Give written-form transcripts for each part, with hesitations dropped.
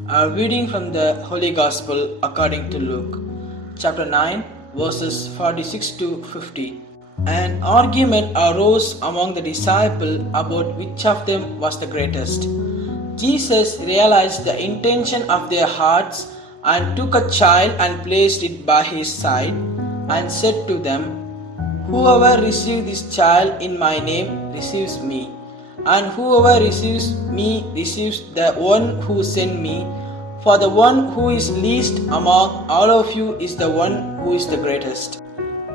A reading from the Holy Gospel according to Luke, chapter 9, verses 46 to 50. An argument arose among the disciples about which of them was the greatest. Jesus realized the intention of their hearts and took a child and placed it by his side and said to them, "Whoever receives this child in my name receives me. And whoever receives me receives the one who sent me. For the one who is least among all of you is the one who is the greatest."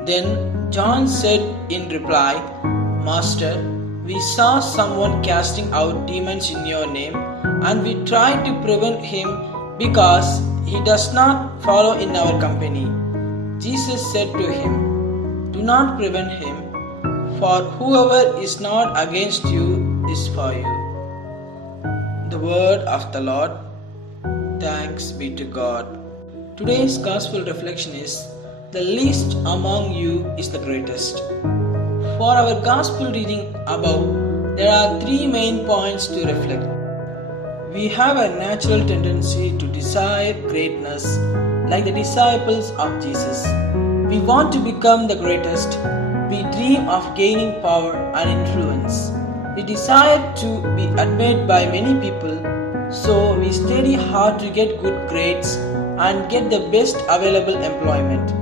Then John said in reply, "Master, we saw someone casting out demons in your name, and we tried to prevent him because he does not follow in our company." Jesus said to him, "Do not prevent him, for whoever is not against you is for you." The word of the Lord. Thanks be to God. Today's gospel reflection is, "The least among you is the greatest." For our gospel reading above, there are three main points to reflect. We have a natural tendency to desire greatness, like the disciples of Jesus. We want to become the greatest. We dream of gaining power and influence. We desire to be admired by many people, so we study hard to get good grades and get the best available employment.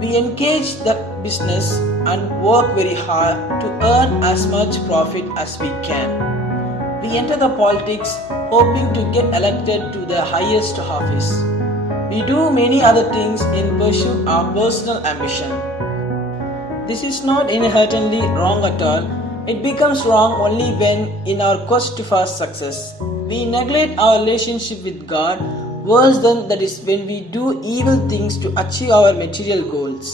We engage the business and work very hard to earn as much profit as we can. We enter the politics hoping to get elected to the highest office. We do many other things in pursuit of personal ambition. This is not inherently wrong at all. It becomes wrong only when, in our quest for success, we neglect our relationship with God. Worse than that is when we do evil things to achieve our material goals.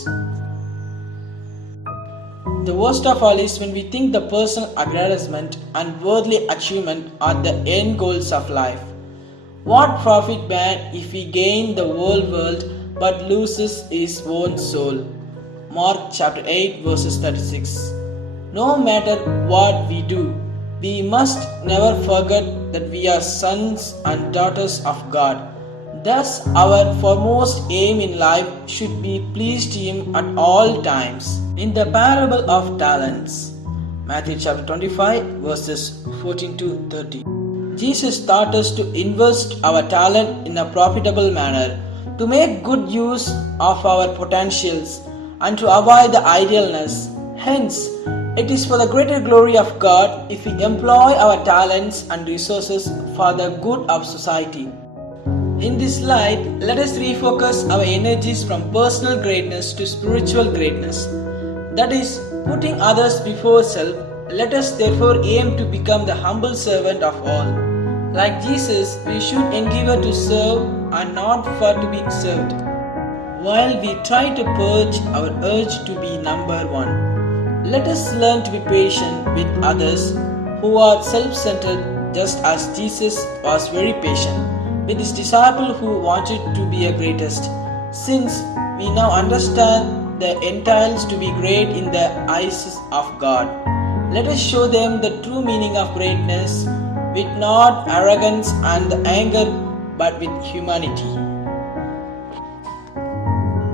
The worst of all is when we think the personal aggrandizement and worldly achievement are the end goals of life. What profit man if he gain the whole world but loses his own soul? Mark chapter 8 verses 36. No matter what we do, we must never forget that we are sons and daughters of God. Thus, our foremost aim in life should be please to Him at all times. In the parable of talents, Matthew chapter 25 verses 14 to 30, Jesus taught us to invest our talent in a profitable manner, to make good use of our potentials, and to avoid the idleness. Hence, it is for the greater glory of God if we employ our talents and resources for the good of society. In this light, let us refocus our energies from personal greatness to spiritual greatness. That is, putting others before self. Let us therefore aim to become the humble servant of all. Like Jesus, we should endeavor to serve and not for to be served. While we try to purge our urge to be number one, let us learn to be patient with others who are self-centered, just as Jesus was very patient with his disciple who wanted to be a greatest. Since we now understand the entails to be great in the eyes of God, let us show them the true meaning of greatness with not arrogance and anger, but with humanity.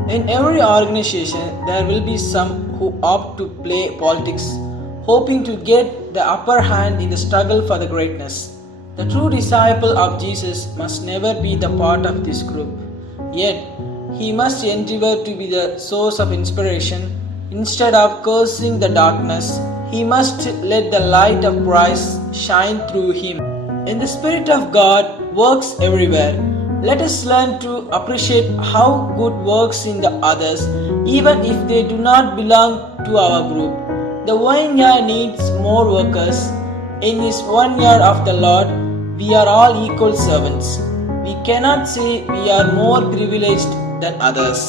In every organization, there will be some who opt to play politics, hoping to get the upper hand in the struggle for the greatness. The true disciple of Jesus must never be the part of this group. Yet, he must endeavor to be the source of inspiration. Instead of cursing the darkness, he must let the light of Christ shine through him. In the Spirit of God works everywhere. Let us learn to appreciate how good works in the others, even if they do not belong to our group. The vineyard needs more workers. In this 1 year of the Lord, we are all equal servants. We cannot say we are more privileged than others.